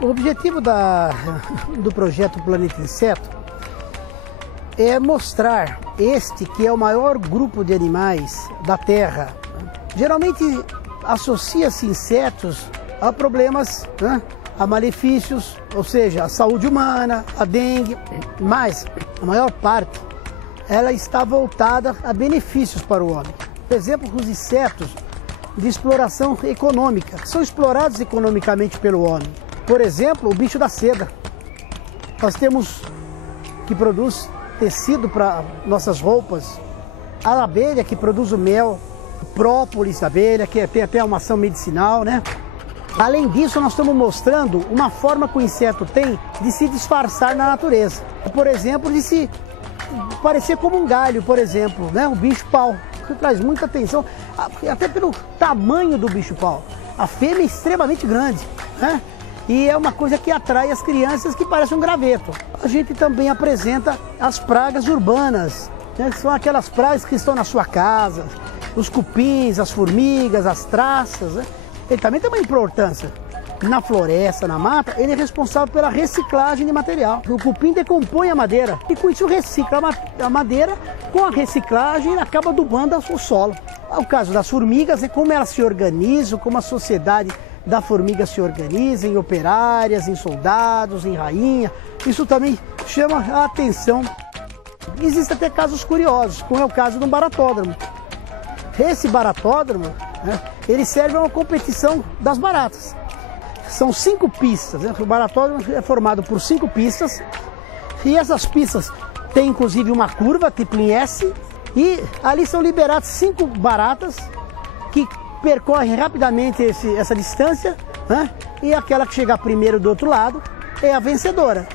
O objetivo do projeto Planeta Inseto é mostrar este que é o maior grupo de animais da Terra. Geralmente associa-se insetos a problemas, né, a malefícios, ou seja, a saúde humana, a dengue, mas a maior parte ela está voltada a benefícios para o homem. Por exemplo, os insetos de exploração econômica, que são explorados economicamente pelo homem. Por exemplo, o bicho da seda. Nós temos que produz tecido para nossas roupas, a abelha que produz o mel, o própolis da abelha, que tem até uma ação medicinal, né? Além disso, nós estamos mostrando uma forma que o inseto tem de se disfarçar na natureza. Por exemplo, de se parecer como um galho, por exemplo, né? O bicho-pau, que traz muita atenção, até pelo tamanho do bicho-pau. A fêmea é extremamente grande, né? E é uma coisa que atrai as crianças, que parece um graveto. A gente também apresenta as pragas urbanas, né? São aquelas pragas que estão na sua casa, os cupins, as formigas, as traças, né? Ele também tem uma importância. Na floresta, na mata, ele é responsável pela reciclagem de material. O cupim decompõe a madeira e com isso recicla a madeira. Com a reciclagem ele acaba adubando o solo. O caso das formigas é como elas se organizam, como a sociedade da formiga se organiza em operárias, em soldados, em rainha. Isso também chama a atenção. Existem até casos curiosos, como é o caso de um baratódromo. Esse baratódromo, né, ele serve a uma competição das baratas. São 5 pistas, né? O baratódromo é formado por 5 pistas e essas pistas têm inclusive uma curva tipo em S e ali são liberadas 5 baratas que percorrem rapidamente essa distância, né? E aquela que chegar primeiro do outro lado é a vencedora.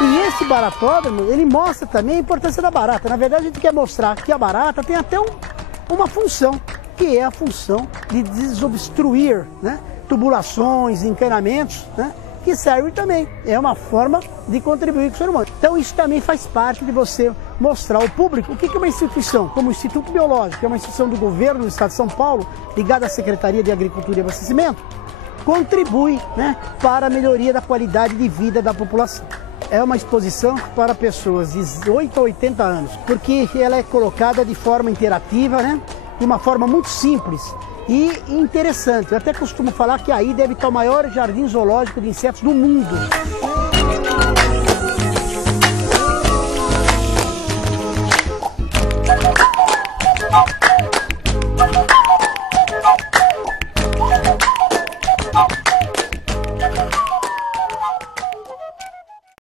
E esse baratódromo, ele mostra também a importância da barata. Na verdade, a gente quer mostrar que a barata tem até uma função, que é a função de desobstruir, né, tubulações, encanamentos, né, que serve também. É uma forma de contribuir com o ser humano. Então isso também faz parte de você mostrar ao público o que é uma instituição, como o Instituto Biológico, que é uma instituição do governo do estado de São Paulo, ligada à Secretaria de Agricultura e Abastecimento, contribui, né, para a melhoria da qualidade de vida da população. É uma exposição para pessoas de 8 a 80 anos, porque ela é colocada de forma interativa, né? De uma forma muito simples e interessante. Eu até costumo falar que aí deve estar o maior jardim zoológico de insetos do mundo.